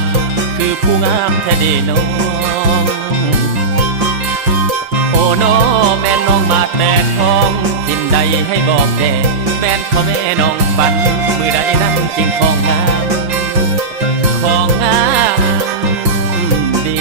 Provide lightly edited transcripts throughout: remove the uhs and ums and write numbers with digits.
กคือผู้งามแท้ดีน้องโอ้น้อแม่น้องมาแต่ท้องทินใดให้บอกแด่แม่นเขาแม่น้องฝันมือใดนั้นจริงของงามของงามดี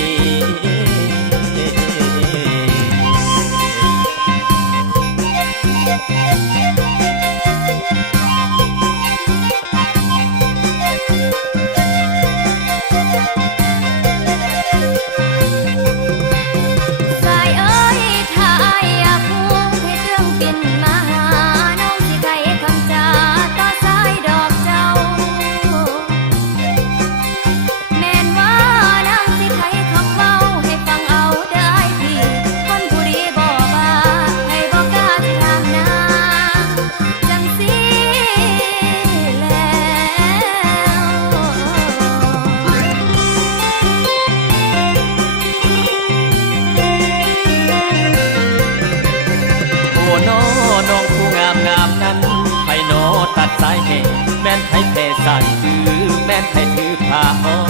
น้องผู้งามงามนั้นไผโนตัดสายเหตุแม่นไผเพศสายถือแม่นไผถือผ้าอ้อ